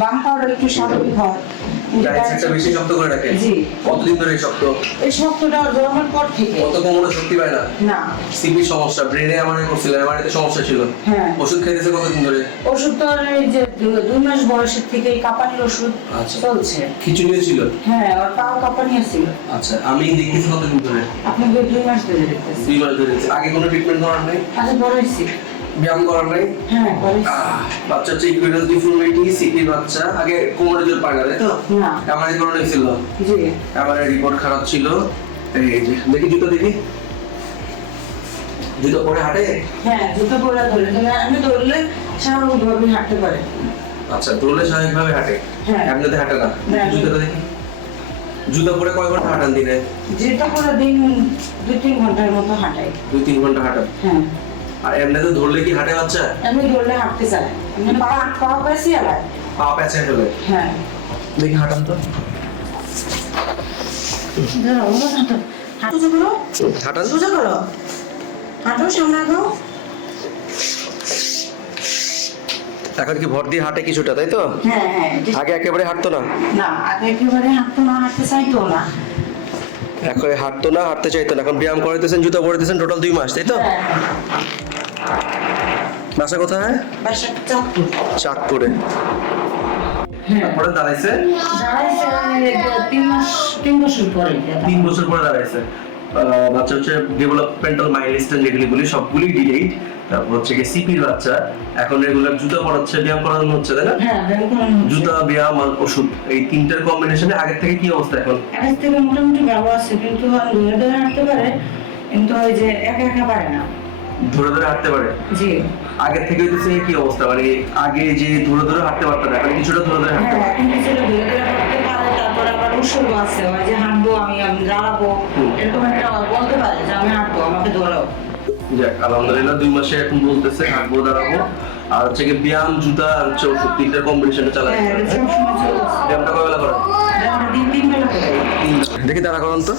বাম পাওয়াটা একটু স্বাভাবিক হয়। কিন্তু ডাইন সাইডটা বেশি শক্ত করে রাখে জি। কতদিন ধরে শক্ত? এই শক্তটা জন্মের পর থেকে। কত কোমরে শক্তি পায় না? না। সিপির সমস্যা। ব্রেনে আমার করছিল এমআরআইতে সমস্যা ছিল। হ্যাঁ। ওষুধ খাইতেছে কতদিন ধরে? ওষুধ তো এই যে দুই মাস বয়সের থেকে এই কাঁপানির ওষুধ আচ্ছা। চলছে। খিচুড়িও ছিল? হ্যাঁ কাঁপানি ছিল। আচ্ছা আমি দেখতেছি কতদিন ধরে? আপনাকে দুই মাস ধরে দেখতেছি। দুই মাস ধরে আগে কোনো ট্রিটমেন্ট করার নাই? বড়াইছি ব্যায়াম করার নাই? হ্যাঁ বাচ্চা হচ্ছে ইকুইডাল ডিফর্মিটি সিপির বাচ্চা। আগে কোমরে জোর পায় না তাই তো? এমআরআই করানো হয়েছিল জি। এমআরআই রিপোর্ট খারাপ ছিল। এই যে দেখি জুতো দেখি। জুতো পরে হাঁটে? হ্যাঁ জুতো পরে ধরে। তবে আমি ধরলে স্বাভাবিকভাবে হাঁটতে পারে। আচ্ছা দৌড়লে স্বাভাবিকভাবে হাঁটে? হ্যাঁ। এমনিতে হাঁটে না। জুতোটা দেখি জুতো পরে কয় ঘণ্টা হাঁটান দিনে? যেটা করে দিন দুই তিন ঘণ্টার মতো হাঁটাই। দুই তিন ঘণ্টা হাঁটান? হ্যাঁ। আর এমনিতে ধরলে কি হাঁটে বাচ্চা? আমি ধরলে হাঁটতে চাই আমি পা পা পেছি পা প্যাঁচে ফেলে। হ্যাঁ। দেখি হাঁটান তো। ধরো, ওরা হাঁটো। হাঁটো সোজা করো হাঁটান সোজা করো। হাঁটো সামনে আগাও। এখন কি ভর দিয়ে হাঁটে কিছুটা তাই তো? হ্যাঁ হ্যাঁ। আগে একেবারে হাঁটতো না? না আগে একেবারে হাঁটতো না হাঁটতে চাইতো না। এখন হাঁটতো না হাঁটতে চাইতো না। এখন ব্যায়াম করাইতেছেন জুতো পরে দিয়েছেন টোটাল দুই মাস তাই তো? হ্যাঁ। বাসা কোথায়? বাসা চাঁদপুর। চাঁদপুরে। হ্যাঁ। তারপরে দাঁড়াইছে? দাঁড়াইছে তিন মাস তিন বছর পরে। তিন বছর পরে দাঁড়াইছে। বাচ্চা হচ্ছে ডেভেলপমেন্টাল মাইলস্টোন যেগুলি বলি সবগুলি ডিলেইড তারপর হচ্ছে সিপির বাচ্চা। এখন রেগুলার জুতো পড়াচ্ছে ব্যায়াম করানো হচ্ছে তাই না? হ্যাঁ। জুতা ব্যায়াম আর ওষুধ এই তিনটার কম্বিনেশনে আগের থেকে কি অবস্থা এখন? থেকে মোটামুটি ভালো আছে কিন্তু ধরে ধরে হাঁটতে পারে কিন্তু ওই যে একা একা পারে না। ধরে ধরে হাঁটতে পারে? জি। আগের থেকে হচ্ছে কি অবস্থা? মানে আগে যে ধরে ধরে হাঁটতে পারতো না এখন কিছুটা ধরে ধরে হাঁটতে হ্যাঁ পারে। কিছুটা ধরে ধরে আবার ওষুধ আছে ওই যে হাঁটবো আমি আমি দাঁড়াবো। এরকম একটা বলতে পারে যে আমি হাঁটবো আমাকে দৌড়াও। যাক আলহামদুলিল্লাহ দুই মাসে এখন বলতেছে হাঁটবো দাঁড়াবো। আর হচ্ছে কি ব্যায়াম জুতা আর হচ্ছে ওষুধ তিনটার কম্বিনেশনে চালাচ্ছে হ্যাঁ ব্যায়ামটা করে বেলা দেখি তারা করেন তো।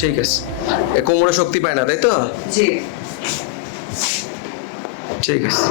ঠিক আছে। এ কোমরে শক্তি পায় না তাই তো? জি। ঠিক আছে।